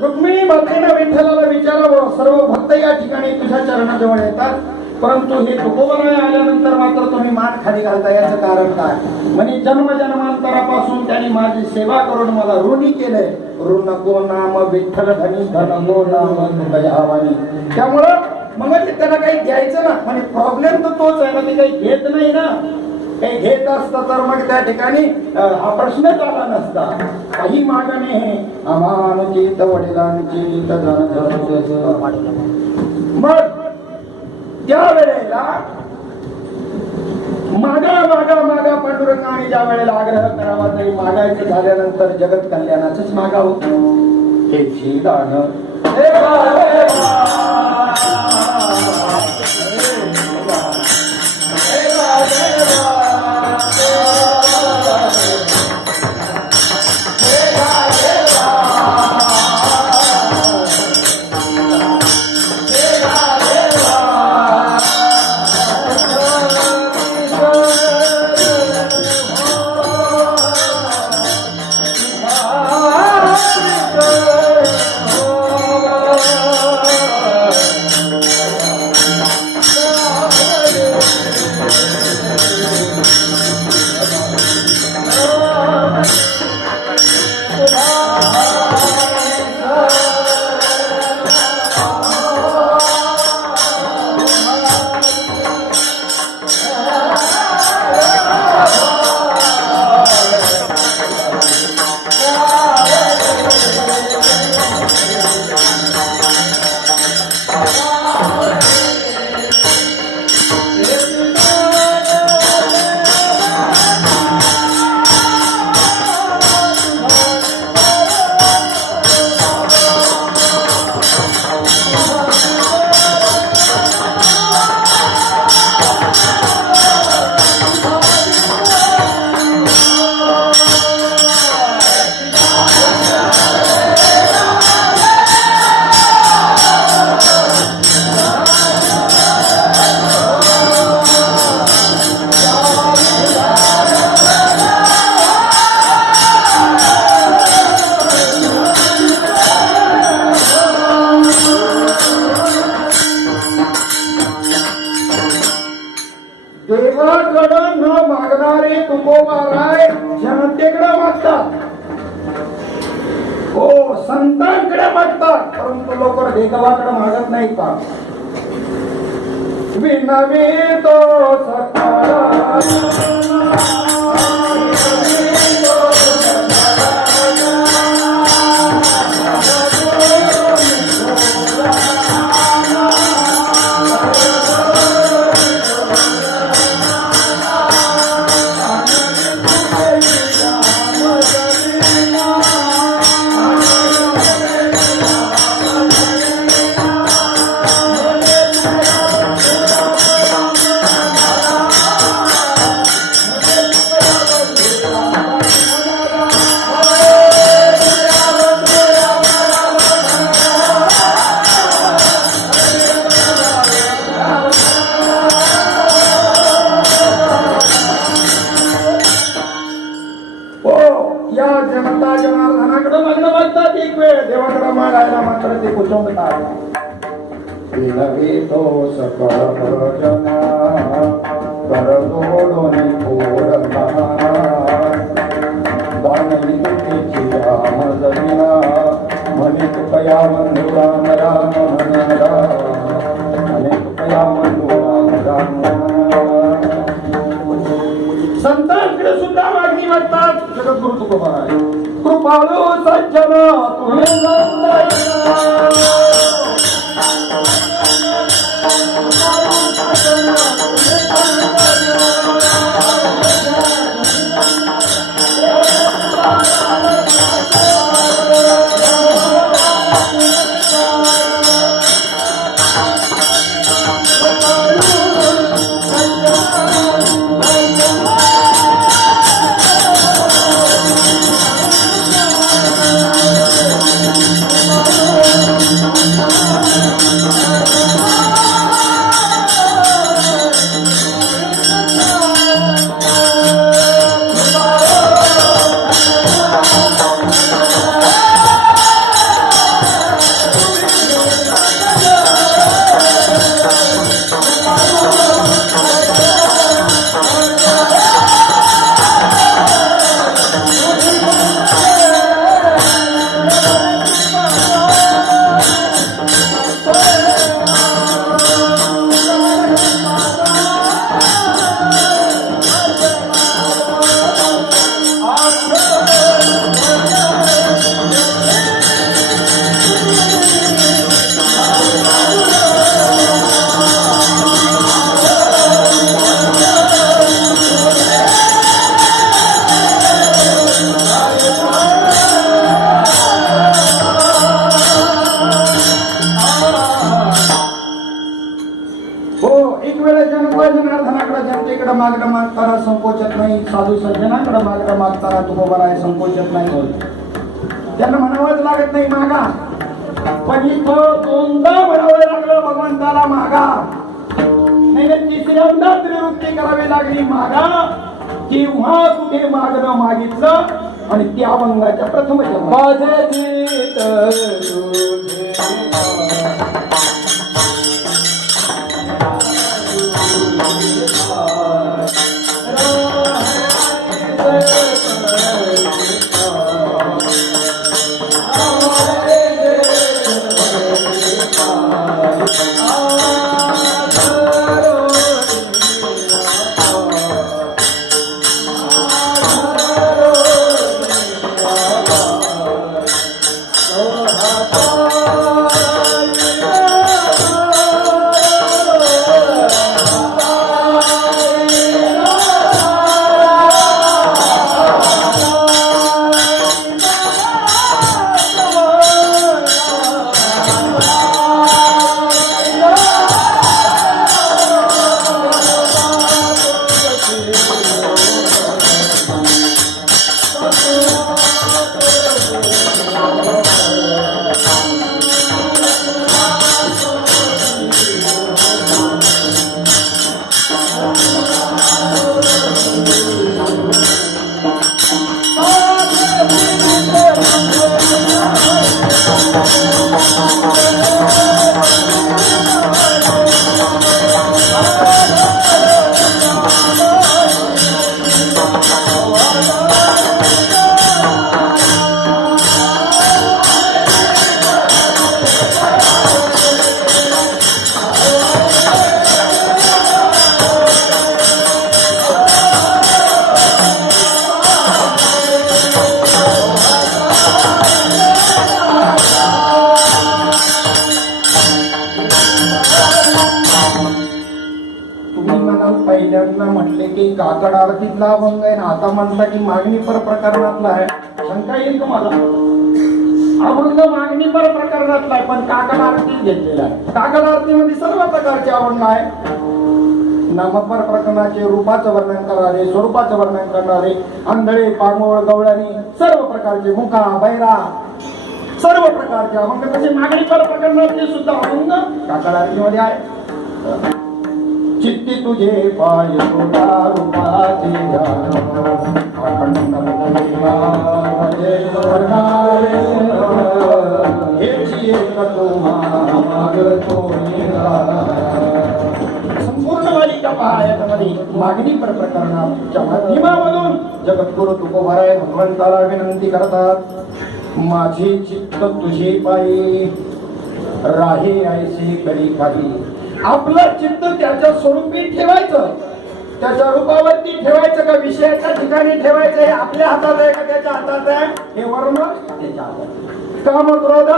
रुक्मिणी भक्तीनं विठ्ठलाला विचारावं, सर्व भक्त या ठिकाणी तुझ्या चरणाजवळ येतात, परंतु हे तुकोबराय आल्यानंतर मात्र तुम्ही मान खाली घालता, याचं कारण काय? म्हणे जन्म जन्मांतरापासून त्यांनी माझी सेवा करून मला ऋणी केलंय. ऋण को नाम विठ्ठल धनी धन गो नाम गयावानी. त्यामुळं मग त्याला काही द्यायचं ना, म्हणजे प्रॉब्लेम तर तोच आहे ना, ते काही घेत नाही ना. काही घेत असतं तर मग त्या ठिकाणी हा प्रश्नच आला नसता. काही मागणे हे आम्हाची वडिलांची मग त्यावेळेला मागा पांडुरंगाने ज्या वेळेला आग्रह करावा तरी मागायचं झाल्यानंतर जगत कल्याणाचंच मागावं. हे दान देवाकडं न मागणारे तुकोबाराय जनतेकडे मागतात. हो, संतांकडे मागतात, परंतु लोक देवाकडे मागत नाही. का विनवी तो सकाळा जनार्दनाकडे मागणं मागतात, एक वेळ देवाकडे मागायला मात्र ते कुचंबतात. विनवी तो सकळ जना कर जोडोनी फोडला दानवी तुझी राम जमिना म्हणे तुकया बंधू राम राम म्हणा म्हणे तुकया बंधू राम राम. संतांकडे सुद्धा मागणी मागतात. जगद्गुरु तुकोबाराय कृपाळू सज्जन संकोचत नाही, साधू सज्जनाकडे मागताना तुकोबाराय संकोचत नाही. त्यांना म्हणावंच लागत नाही मागा, पण इथं दोनदा म्हणावं लागलं भगवंताला मागा. नाही तिसऱ्यांदा त्रिवृत्ती करावी लागली मागा. किंवा कुठे मागणं मागितलं आणि त्या अभंगाच्या प्रथम माझे चित्त पहिल्यांदा म्हटले की काकड आरतीतला अभंग आहे ना, आता म्हणता की मागणी पर प्रकरणातला आहे. शंका येईल का मला? अभंग मागणी पर प्रकरणातला आहे, पण काकड आरतीत घेतलेला आहे. काकड आरतीमध्ये सर्व प्रकारचे अभंग आहे. नामपर प्रकरणाचे रूपाचं वर्णन करणारे, स्वरूपाचं वर्णन करणारे, आंधळे, पांगोळ, गवळणी, सर्व प्रकारचे, मुखा, बैरा, सर्व प्रकारचे अभंग. तसे मागणी पर प्रकरणातले सुद्धा अभंग काकड आरतीमध्ये आहे. चित्ती तुझे पाय तुला रूपाचे संपूर्ण मालिका पाहायमध्ये मागणी पर प्रकरणाच्या माध्यमामधून जगद्गुरु तुकोबाराय भगवंताला विनंती करतात, माझे चित्त तुझे पायी राहे ऐसे करी काही. आपलं चित्त त्याच्या स्वरूपी ठेवायचं, त्याच्या रूपावरती ठेवायचं का विषयाच्या ठिकाणी ठेवायचं हे आपल्या हातात आहे का त्याच्या हातात आहे? हे वर्ण त्याच्या हातात. काम क्रोध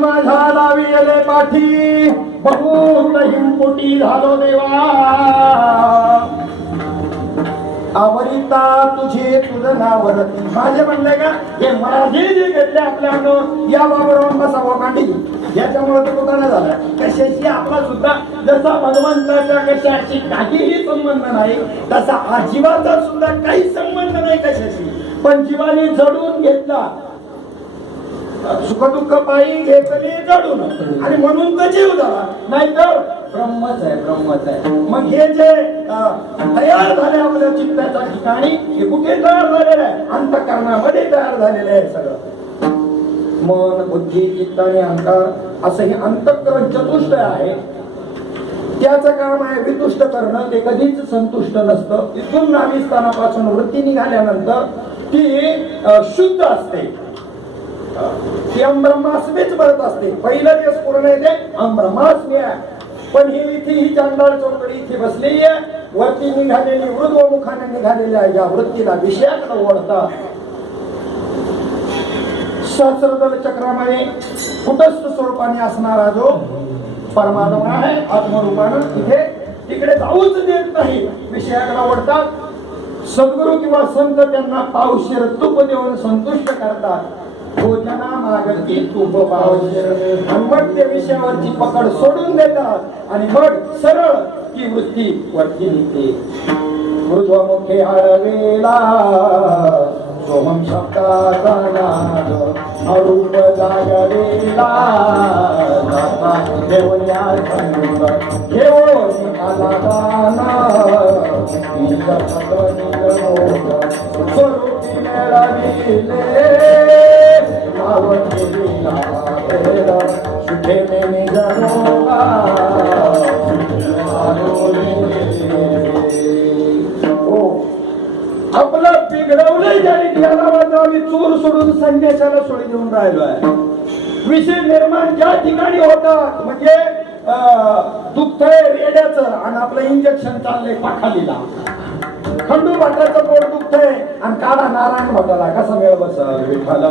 माझ्या लाविले पाठी बहुत हिमपुटी झालो देवा. आवरिता तुझे तुझं नावरती. माझे म्हणले का हे मराठी जे घेतले आपल्या अंगावर या बाबरोबर बसावं काठी. याच्यामुळे तो कुठं नाही झाला. कशाशी आपला सुद्धा जसा भगवंताच्या कशाशी काहीही संबंध नाही, तसा आजीवाचा सुद्धा काही संबंध नाही कशाशी. पण जीवाने जडून घेतला, सुखदुःख पायी घेतले जडून, आणि म्हणून तर जीव झाला. नाहीतर ब्रह्मच आहे, ब्रह्मच आहे. मग हे जे तयार झाले आपल्या चित्ताच्या ठिकाणी, हे कुठे तयार झालेलं आहे? अंतःकरणामध्ये तयार झालेलं आहे सगळं. मन, बुद्धी, चित्त आणि अहंकार असं हे अंतःकरण चतुष्ट आहे. त्याचं काम आहे वितुष्ट करणं. ते कधीच संतुष्ट नसतं. इथून नाभी स्थानापासून वृत्ती निघाल्यानंतर ती शुद्ध असते. ती ब्रह्मास्मीच भरत असते. पहिला दिवस पूर्ण येते ब्रह्मास्मी आहे. पण ही इथे ही चांडाळ चौकडी इथे बसलेली आहे. वरती निघालेली वृद्धमुखाने निघालेल्या या वृत्तीला विषयाकडे ओढतात. सहस्रदल चक्रामध्ये कुटस्थ स्वरूपाने असणारा जो परमात्मा आहे आत्मरूपानं तिथे तिकडे जाऊच देत नाही. विषयाकडे ओढतात. सद्गुरू किंवा संत त्यांना पावशेर तूप देऊन संतुष्ट करतात. भोजना मागती तूप पावशेर. आणि मग त्या विषयावरची पकड सोडून देतात आणि मग सरळ ती वृत्ती वरती निघते. ऊर्ध्वमुखे आळवेला सोहम शब्दाचा नाद अरूप जागवेला घेऊन या संग घेऊन आला दाना स्वरूपी मेळविले सुखे मेने जनोगा. आपलं बिघडवलंय ज्याने आम्ही चोर सोडून संन्यासाला सोडी देऊन राहिलो आहे. विषय निर्माण ज्या ठिकाणी होतात म्हणजे दुखतंय रेड्याचं आणि आपलं इंजेक्शन चाललंय पाखालीला. खंडू भटाचं पोट दुखतंय आणि काढा नारायण भटाला कसा वेळ बसल विठाला.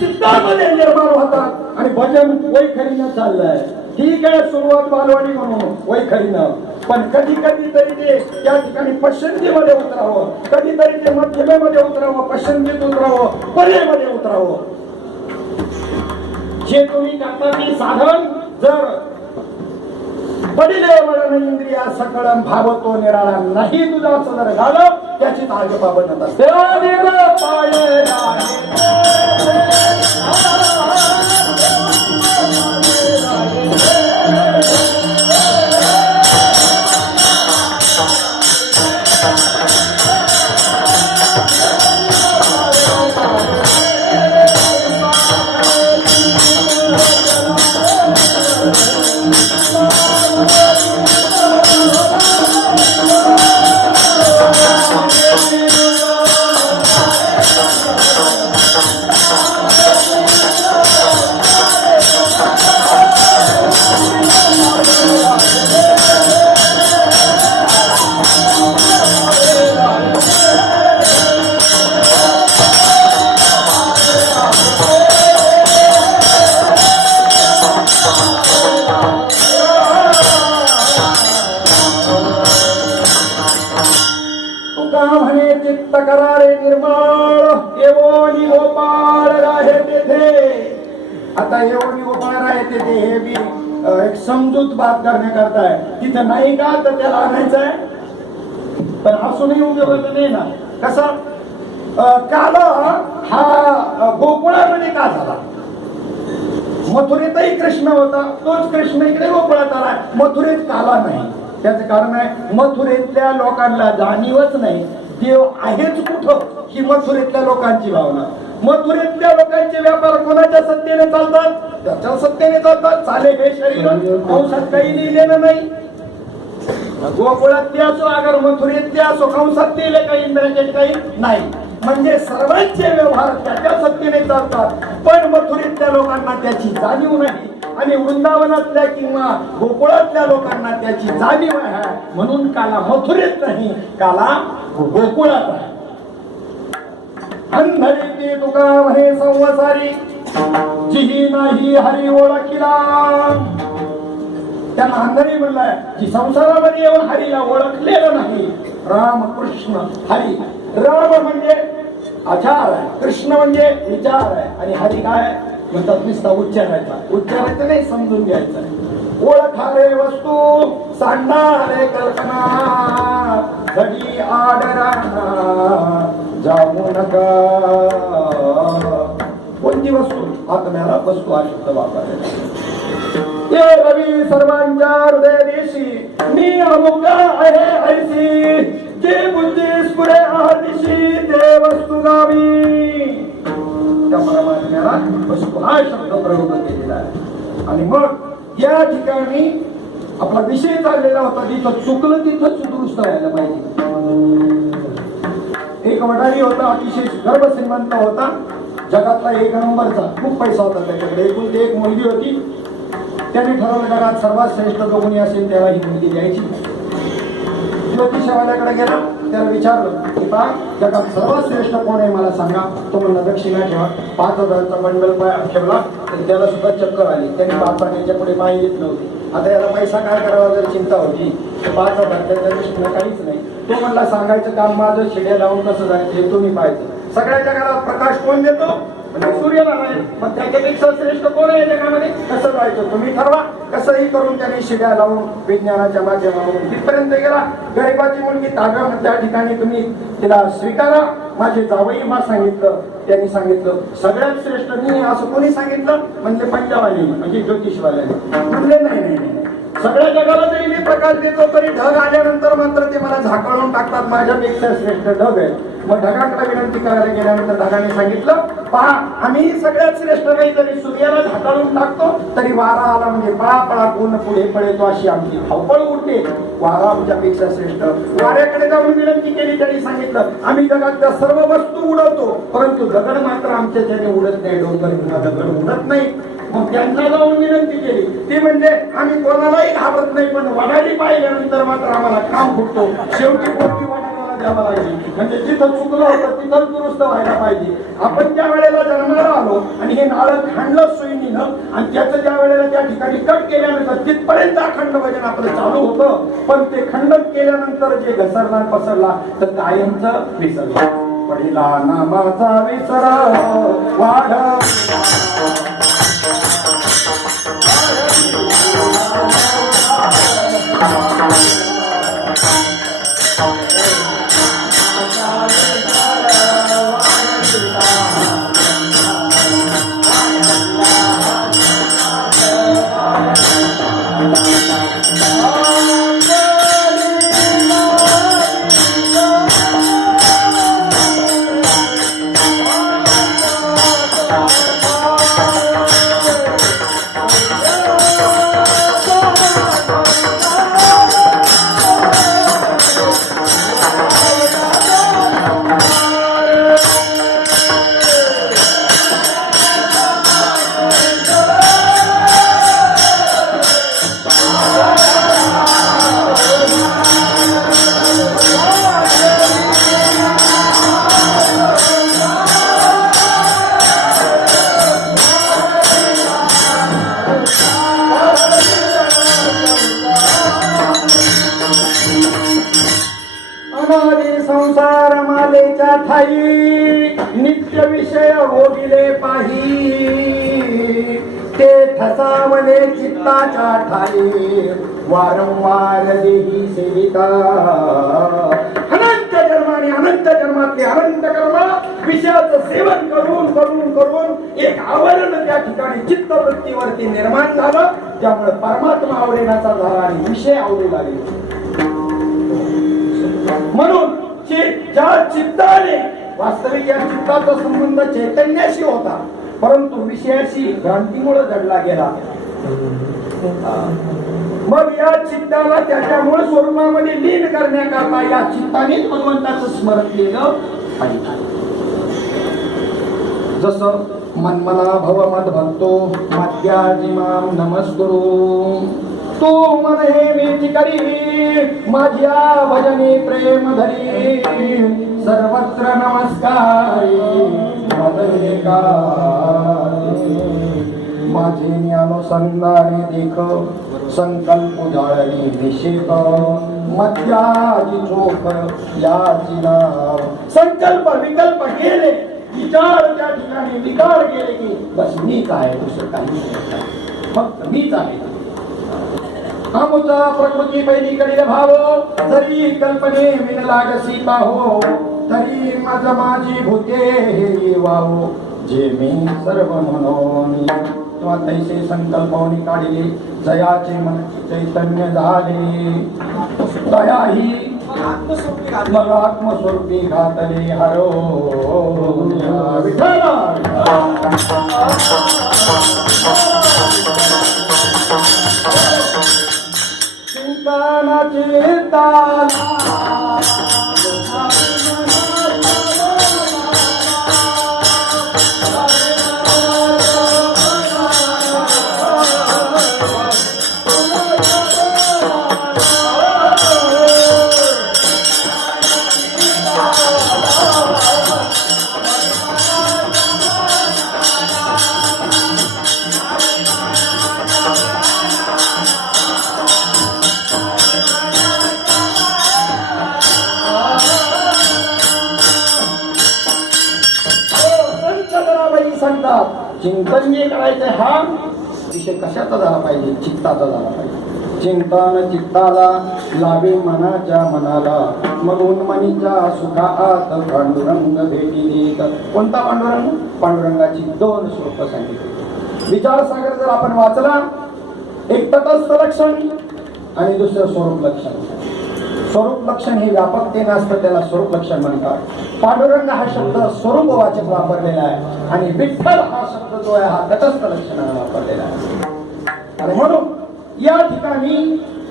चित्तामध्ये निर्माण होतात आणि भजन वैखरीनं चाललंय. ठीक आहे सुरुवात बालवाडी म्हणून वैखरीनं. पण कधी कधी तरी ते त्या ठिकाणी पसंतीमध्ये उतरावं. कधीतरी ते मध्यमेमध्ये उतरावं. पसंतीत उतरावं. पर्यायमध्ये उतरावं. जे तुम्ही करता ते साधन जर पडिले वळण इंद्रिया सकळम भावतो निराळा नाही तुझा असं जर झालं त्याची ताजपा बनत असते. करारे निर्माण एवोनी गोपाळ राहे तेथे. आता एवोनी गोपाळ राहे तेथे हे बी एक समजूत बात करण्याकरता आहे. तिथं नाही का तर त्याला आणायचं आहे. पण असूनही उपयोगाचं नाही ना. कसा काल हा गोकुळामध्ये का झाला. मथुरेतही कृष्ण होता. तोच कृष्ण इकडे गोकुळात आला. मथुरेत काला नाही. त्याचं कारण आहे मथुरेतल्या लोकांना जाणीवच नाही देव आहेच कुठं ही मथुरेतल्या लोकांची भावना. मथुरेतल्या लोकांचे व्यापार कोणाच्या सत्तेने चालतात. त्याच्या सत्तेने चालतात. चाले हे शरीर कंसात काही लिहिलेलं नाही. गोकुळात असो अगर मथुरेत असो कंसात लिहिले काही ब्रॅकेट काही नाही. म्हणजे सर्वांचे व्यवहार त्याच्या सत्तेने चालतात. पण मथुरेतल्या लोकांना त्याची जाणीव नाही आणि वृंदावनातल्या किंवा गोकुळातल्या लोकांना त्याची जाणीव आहे. म्हणून काला मथुरेत नाही काला गोकुळात आहे. अंधरी ती तुका म्हणे संवसारी जिही नाही हरी ओळखीला. त्यांना अंधरी म्हणलाय जी संसारामध्ये येऊन हरीला ओळखलेलं नाही. राम कृष्ण हरी. राम म्हणजे आचार आहे. कृष्ण म्हणजे विचार आहे. आणि हरी काय म्हणतात नुसता उच्चारायचा. उच्चारायचं नाही समजून घ्यायचं. ओळखारे वस्तू सांडणारे कल्पना घडी आडराना जाऊ नका. कोणती वस्तू आत्म्याला वस्तू हा शब्द वापरायचा. ये रवी सर्वांच्या हृदय देशी मी अमुक आहे ऐसी जे बुद्धी स्फुरे आदिशी ते वस्तू गावी. त्या परमात्म्याला वस्तू हा शब्द प्रयोग केलेला आहे. आणि मग या ठिकाणी आपला विषय चाललेला होता, जिथं चुकलं तिथं दुरुस्त व्हायला पाहिजे. एक वडारी होता, अतिशय गर्भश्रीमंत होता, जगातला एक नंबरचा, खूप पैसा होता त्याच्याकडे. एकूण एक मुलगी होती. त्याने ठरवलं जगात सर्वात श्रेष्ठ जो कोणी असेल त्याला ही मुलगी द्यायची. ज्योतिषवाल्याकडे गेला, त्याला विचारलं की बा जगात सर्वात श्रेष्ठ कोण आहे मला सांगा. तो म्हणला दक्षिणा ठेवा. 5,000चा बंडल ठेवला तर त्याला सुद्धा चक्कर आली. त्यांनी 5 पाण्याच्या पुढे पाय येत नव्हती. आता याला पैसा काय करावा जर चिंता होती, 5,000 त्याच्या दृष्टीनं काहीच नाही. तो म्हणला सांगायचं काम माझं, शिड्या लावून कसं जायचं हे तुम्ही पाहायचं. सगळ्या जगाला प्रकाश कोण देतो म्हणजे सूर्यनारायण. मग त्याच्यापेक्षा श्रेष्ठ कोण आहे जगामध्ये, कसं जायचं तुम्ही ठरवा. कसंही करून त्याने शिड्या लावून विज्ञानाच्या माध्यमातून तिथपर्यंत गेला. गरिबाची मुलगी तागा, त्या ठिकाणी तुम्ही तिला स्वीकारा. माझे जावई मा सांगितलं. त्यांनी सांगितलं सगळ्यात श्रेष्ठ मी. असं कोणी सांगितलं म्हणजे पंजाबाने म्हणजे ज्योतिषवाल्याने. म्हणले नाही नाही नाही, सगळ्या जगाला जरी मी प्रकाश देतो तरी ढग आल्यानंतर मात्र ते मला झाकळून टाकतात. माझ्यापेक्षा श्रेष्ठ ढग आहे. मग ढगाकडे विनंती करायला गेल्यानंतर ढगाने सांगितलं पहा आम्ही सगळ्यात श्रेष्ठ नाही, तरी सूर्याला झाकळून टाकतो तरी वारा आला म्हणजे पळा पळा पूर्ण पुढे पळतो अशी आमची धावपळ उडते. वारा आमच्यापेक्षा श्रेष्ठ. वाऱ्याकडे जाऊन विनंती केली तरी सांगितलं आम्ही जगातल्या सर्व वस्तू उडवतो परंतु दगड मात्र आमच्याच्याने उडत नाही. डोंगर किंवा दगड उडत नाही. मग त्यांना जाऊन विनंती केली. ती म्हणजे आम्ही कोणालाही घाबरत नाही, पण वडाली पाहिल्यानंतर मात्र आम्हाला काम फुटतो. शेवटी कोणती वडाला द्यावा लागली. म्हणजे जिथं चुकलं होतं तिथं दुरुस्त व्हायला पाहिजे. आपण ज्या वेळेला जन्माला आलो आणि हे नाळं खांडलं सुईनीनं आणि त्याचं ज्या वेळेला त्या ठिकाणी कट केल्यानंतर तिथपर्यंत अखंड भजन आपलं चालू होतं, पण ते खंडन केल्यानंतर जे घसरला पसरला तर कायमचं विसरला. पहिला नामाचा विसर वाढ संसार मालेच्या ठाई नित्य विषय भोगिले पाही. ते ठसावले चित्ताच्या ठाई वारंवार देही सेविका. अनंत जन्माने अनंत जन्मातले अनंत कर्म विषयाचं सेवन करून करून करून एक आवरण त्या ठिकाणी चित्तवृत्तीवरती निर्माण झालं. त्यामुळे परमात्मा आवडेनाचा झाला आणि विषय आवडू लागले. म्हणून ज्या चित्ताने वास्तविक या चित्ताचा संबंध चैतन्याशी होता परंतु विषयाशी भ्रांतीमुळे जडला गेला. मग या चित्ताला त्याच्या मूळ स्वरूपामध्ये लीन करण्याकरता या चित्ताने भगवंताचं स्मरण केलं पाहिजे. जसं मन्मना भव मद भक्तो मध्याजिमाम नमस्कुरु. तू मन हे मी करी माझ्या भजनी प्रेम धरी. सर्वत्र नमस्कारी मदनिका. माझे ज्ञानसंधाने देख संकल्प उजाळणी निषेक. मध्याजी चोख याची नाव. संकल्प विकल्प गेले, विचार त्या ठिकाणी विकार गेले की बस मीच आहे, दुसरं काही फक्त मीच आहे. अमुचा प्रकृती पैलीकडील भाव जरी कल्पने विन लागसी पाहो. तरी माझी भूते हे वाहो जे मी सर्व म्हणून. तेव्हा तैसे संकल्पवणी काढले जयाचे मन चैतन्य झाले. दया ही मग आत्मस्वरूपी घातले हरो विठ्ठल चिंतन चिंताला चिंतन जे करायचं हा विषय कशाचा झाला पाहिजे, चित्ताचा झाला पाहिजे. चिंतन चित्ताला लावे मनाच्या मनाला मग उन्मनीच्या सुखात पांडुरंग भेटी देत. कोणता पांडुरंग? पांडुरंगाची दोन स्वरूप सांगितली. विचारसागर जर आपण वाचला, एक तटस्थ लक्षण आणि दुसरं स्वरूप लक्षण. स्वरूप लक्षण हे व्यापकतेने असतं, त्याला स्वरूप लक्षण म्हणतात. पांडुरंग हा शब्द स्वरूपवाचक वापरलेला आहे आणि विठ्ठल हा शब्द जो आहे हा तटस्थ लक्षणाने वापरलेला आहे. आणि म्हणून या ठिकाणी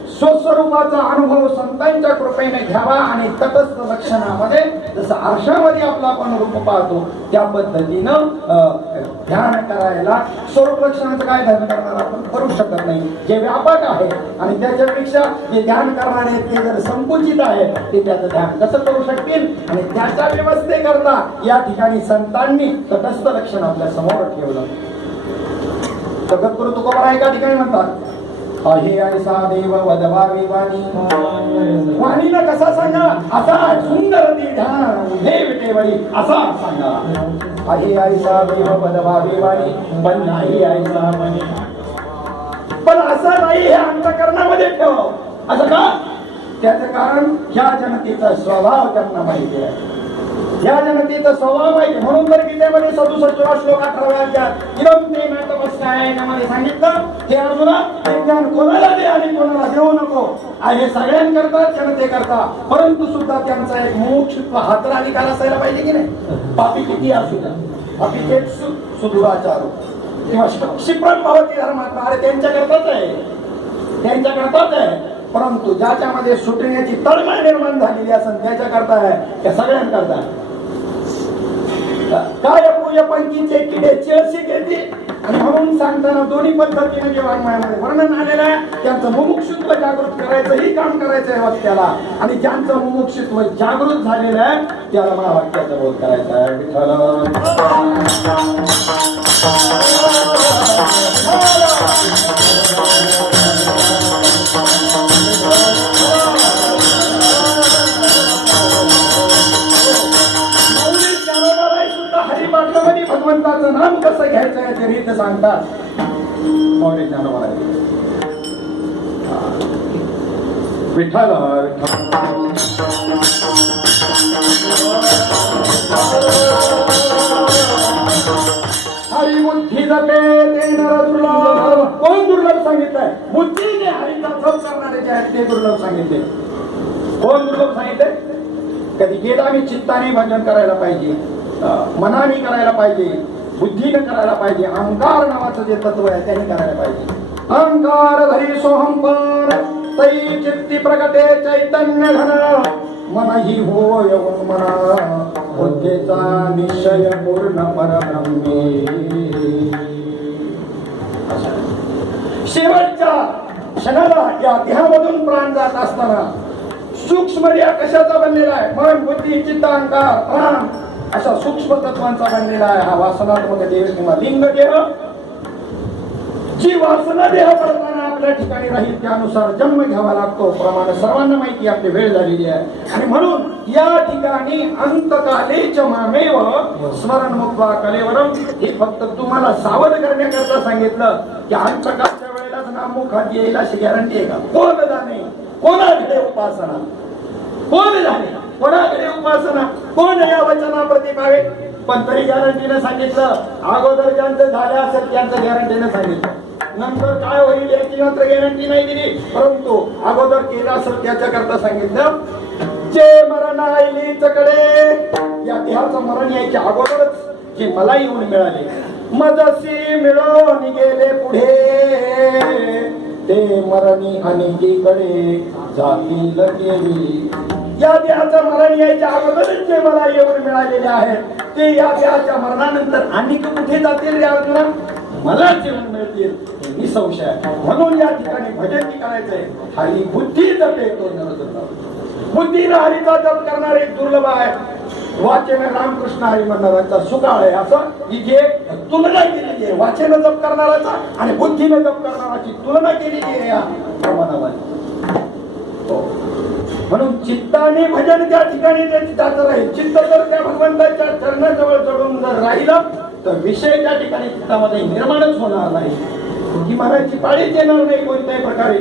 स्वस्वरूपाचा अनुभव संतांच्या कृपेने घ्यावा आणि तटस्थ लक्षणामध्ये जसं आरशामध्ये आपला आपण रूप पाहतो त्या पद्धतीनं ध्यान करायला. स्वरूप लक्षणाचं काय ध्यान करणार आपण करू शकत नाही. जे व्यापक आहे आणि त्याच्यापेक्षा जे ध्यान करणारे आहेत ते जर संकुचित आहेत ते त्याचं ध्यान कसं करू शकतील. आणि त्याच्या व्यवस्थेकरता या ठिकाणी संतांनी तटस्थ लक्षण आपल्या समोर ठेवलं. जगद्गुरु तुकोबाराय एका ठिकाणी म्हणतात, आहे ऐसा देव वदवावी वाणी. वाणीनं कसा सांगा, असा सुंदर ती ध्यान देव टेवळी असा सांगा. आहे ऐसा देव वदवावी वाणी पण नाही ऐसा मनी. पण असं नाही हे अंतःकरणामध्ये ठेव. असं का? त्याचं कारण ह्या जनतेचा स्वभाव त्यांना माहिती आहे. या जनतेचा स्वभाव माहिती म्हणून तर गीतेमध्ये 67 श्लोक 18 अध्यायात इदं ते न तपस्याय यामध्ये सांगितलं, हे अर्जुना हे ज्ञान कोणाला दे आणि कोणाला देऊ नको. हे सगळ्यांकरता जनते करता, परंतु सुद्धा त्यांचा एक मोक्षत्व हातर अधिकार असायला पाहिजे की नाही. पापी किती असू द्या, पापीचे सुदुराचार किंवा क्षिप्रम भवती धर्मात्मा, अरे त्यांच्याकरताच आहे, त्यांच्याकरताच आहे. परंतु ज्याच्यामध्ये सुटण्याची तळमळ निर्माण झालेली असेल त्याच्याकरता आहे, त्या सगळ्यांकरता. काय पूय पंचीचे किडे चिळशी घेते आणि म्हणून सांगताना दोन्ही पद्धतीने जे वाङ्मयामध्ये वर्णन आलेलं आहे, त्यांचं मुमुक्षुत्व जागृत करायचं ही काम करायचं आहे वाक्याला. आणि ज्यांचं मुमुक्षुत्व जागृत झालेलं आहे त्याला महावाक्याचा बोध करायचा आहे. विठ्ठल हरिपाठामध्ये भगवंताचं नाम कसं घ्यायचं याचे रीत सांगतात. मौली ज्ञानोबा विठ्ठल हरी बुद्धी जपे ते नर दुर्लभ. कोण दुर्लभ सांगितलंय? बुद्धीने हरीचा जप करणारे जे आहेत ते दुर्लभ सांगितले. कोण दुर्लभ सांगितले? कधी गेला मी चित्ताने भजन करायला पाहिजे, मनाने करायला पाहिजे, बुद्धीने करायला पाहिजे. अहंकार नावाचं जे तत्व आहे त्याने करायला पाहिजे. अहंकार धरी सोहम पर तै चित्ती प्रगटे चैतन्य घन मन ही होय मना बुद्धीचा निश्चय पूर्ण परब्रह्मे. शेवटच्या क्षणाला या देहामधून प्राण जात असताना सूक्ष्म देह कशाचा बनलेला आहे? मन, बुद्धी, चित्त, अहंकार, प्राण अशा सूक्ष्म तत्वांचा बनलेला आहे हा वासनात्मक देह किंवा लिंग देह. जी वासना देह करताना आपल्या ठिकाणी राहील त्यानुसार जन्म घ्यावा लागतो. प्रमाणे सर्वांना माहिती आपली वेळ झालेली आहे. आणि म्हणून या ठिकाणी अंतकालेच मामेव स्मरण मुक्त्वा कलेवरम हे फक्त तुम्हाला सावध करण्याकरता सांगितलं की अंतकालच्या वेळेलाच नाममुखात येईल अशी गॅरंटी आहे का? कोण जाणे कोणाकडे उपासना, कोण जाणे कोणाकडे उपासना, कोण या वचनाप्रती पावे. पण तरी गॅरंटीने सांगितलं. अगोदर ज्यांचं झालं असेल त्यांचं गॅरंटीने सांगितलं. नंतर काय होईल याची मात्र गॅरंटी नाही दिली. परंतु अगोदर केलं असेल त्याच्याकरता सांगितलं जे मरण आईली चकडे, या देहाचं मरण यायच्या अगोदरच जे मला येऊन मिळाले, मजसी मिळून गेले पुढे, ते मरणी अनेकीकडे जातील गेली. या देहाचं मरण यायच्या अगोदरच जे मला येऊन मिळालेले आहेत, ते या देहाच्या मरणानंतर अनेक कुठे जातील रे अर्जुना? मला जीवन मिळतील हे निसंशय आहे. म्हणून या ठिकाणी भजन करायचंय. हरी बुद्धी जपे तो नरदुर्लभ. बुद्धीनं हरीचा जप करणारे दुर्लभ आहे. वाचन रामकृष्ण हरी मंडळाचा सुकाळ आहे. असं ही जे तुलना केलेली आहे, वाचन जप करणाराचा आणि बुद्धीने जप करणाराची तुलना केलेली आहे या प्रमाणामध्ये. म्हणून चित्ताने भजन त्या ठिकाणी जात राहील. चित्त जर त्या भगवंताच्या चरणाजवळ चढून जर राहिलं तर विषय त्या ठिकाणी चित्तामध्ये निर्माणच होणार नाही. की महाराजची पाळीच येणार नाही कोणत्याही प्रकारे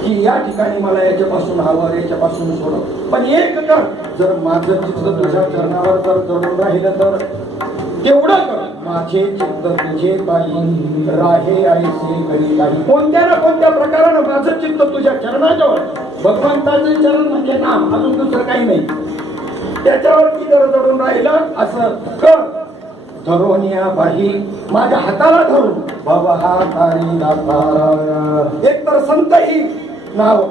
की या ठिकाणी मला याच्यापासून हवं, याच्यापासून सोडव. पण एक कर, जर माझं चित्त तुझ्या चरणावर जर चढून राहिलं तर तेवढं कर. माझे चित्त तुझे काही राहे ऐसे कधी काही. कोणत्या ना कोणत्या प्रकारानं माझं चित्त तुझ्या चरणाजवळ, भगवंताचं चरण म्हणजे नाम, अजून दुसरं काही नाही, त्याच्यावरती जर चढून राहिलं असं कर. धरोनिया बाही, माझ्या हाताला धरून बाबा हा तारी दाता. एक तर संत ही नाव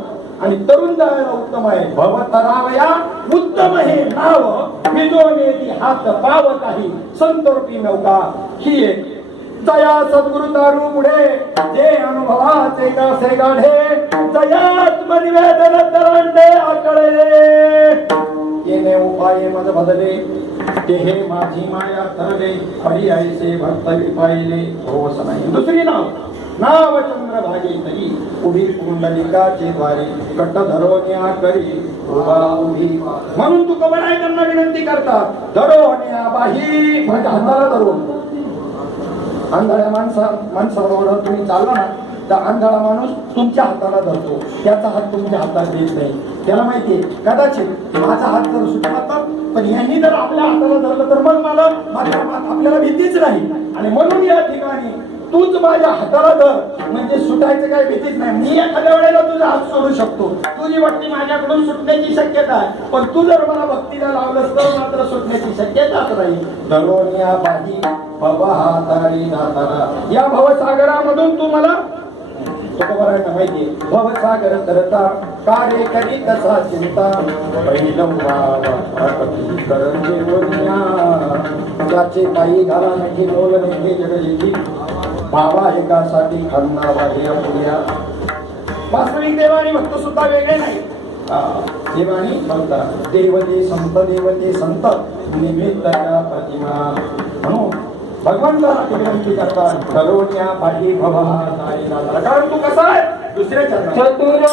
आणि तरुण जायला उत्तम आहे. भवतरावया उत्तम हे नाव, विजोनेती हात पाव काही, संत रूपी नौका ही एक. जया सद्गुरु तारू पुढे, जे अनुभवाचे कासे गाढे, जयात्मनिवेदन तरंडे आकळे. येणे उपाये मज बदले, ते हे माझी माया तरले, हरी ऐसे भक्तवी पाहिले होस नाही. दुसरी नाव नाव चंद्रभागे तरी, उभी कुंडलिकाचे द्वारे, कट धरोन्या करी उभा उभी. म्हणून तू कवरायकांना विनंती करतात, धरोन्या बाही, माझ्या हाताला धरून. आंधळ्या माणसाबरोबर तुम्ही चालला ना, तर आंधळा माणूस तुमच्या हाताला धरतो, त्याचा हात तुमच्या हातात देत नाही. त्याला माहितीये कदाचित माझा हात जर सुटला तर, पण यांनी जर आपल्या हाताला धरलं तर मग मला आपल्याला भीतीच नाही. आणि म्हणून या ठिकाणी तूच माझ्या हाताला धर, म्हणजे सुटायचं काही भीतीच नाही. मी एखाद्या वेळेला तुझा हात सोडू शकतो, तुझी भक्ती माझ्याकडून सुटण्याची शक्यता आहे, पण तू जर मला भक्तीला लावलंस तर मात्र सुटण्याची शक्यताच राहील. धरोनिया बाही बाबा हातारी दातारा, या भवसागरामधून तू मला तुकोबारांना माहितीये, भवसागर तरता कार्य करी तसा चिंता, त्याचे पायी घाला नाही बोलणे हे जगजेची, बाबा एकासाठी खन्ना बाह्य पुर्या. वास्तविक देव आणि भक्त सुद्धा वेगळे नाही. देव आणि भक्त, देवते संत निमित्ताच्या प्रतिमा. म्हणून भगवंताला विनंती करतात, धरोन्या पाठी भवा तारी दाता. कारण तू कसा आहे दुसऱ्याच्या चतुर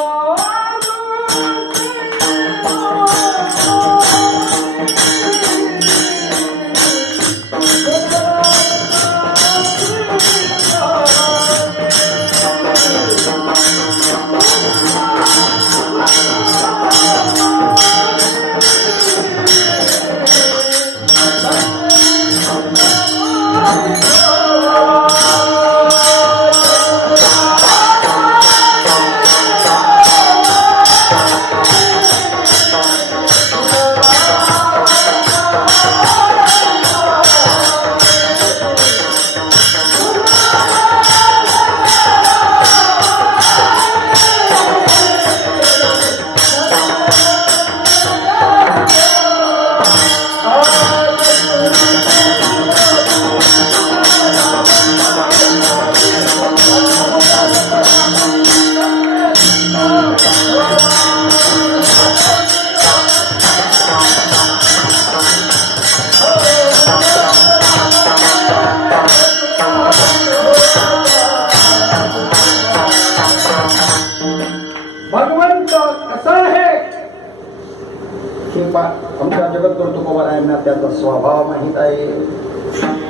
आमच्या जगद्गुरु तुकोबारायांना त्याचा स्वभाव माहित आहे.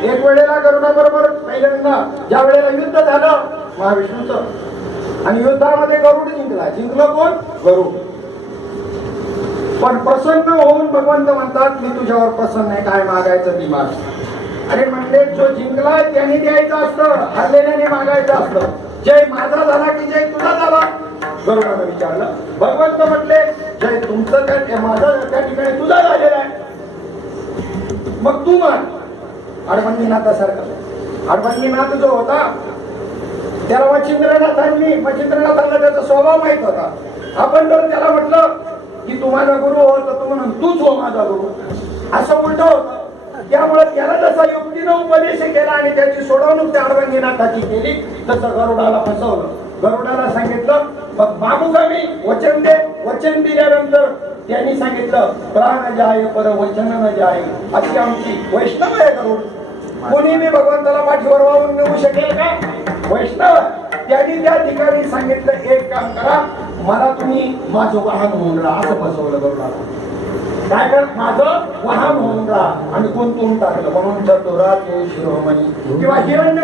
एक वेळेला गरुडाबरोबर पहिल्यांदा ज्या वेळेला युद्ध झालं महाविष्णूचं, आणि युद्धामध्ये गरुड जिंकलं कोण? गरुड. पण प्रसन्न होऊन भगवंत म्हणतात, मी तुझ्यावर प्रसन्न आहे, काय मागायचं ती माग. अरे म्हणले, जो जिंकला त्याने द्यायचं असतं, हरलेल्याने मागायचं असतं. जय माझा झाला की जय तुझा झाला? गरुडाने विचारलं. भगवंत म्हटले, जय तुमचं काय ते माझं त्या ठिकाणी तुझा झालेला आहे. मग तू मान अडबंगीनाथासारखं. अडबंगीनाथ जो होता त्याला मच्छिंद्रनाथांना त्याचा स्वभाव माहित होता. आपण जर त्याला म्हटलं की तू माझा गुरु हो तर तू म्हणून तूच हो माझा गुरु, असं उलट होतं. त्यामुळे त्याला जसा युक्तीनं उपदेश केला आणि त्याची सोडवणूक त्या अडबंगीनाथाची केली तसं गरुडाला फसवलं. गरुडाला सांगितलं मग मागू का मी, वचन दे. वचन दिल्यानंतर त्यांनी सांगितलं प्राण जाय पर वचन न जाय. अशी आमची वैष्णव आहे गरुड. कोणी बी भगवंताला पाठीवर वाहून नेऊ शकेल का? वैष्णव. त्यांनी त्या ठिकाणी सांगितलं एक काम करा, मला तुम्ही माझं वाहन होऊन राहा, असं फसवलं गरुडाला. काय कर, माझं वाहन होऊन राहा आणि गुंतवून टाकलं. म्हणून चतुरा ते शिरोमणी किंवा हिरण्य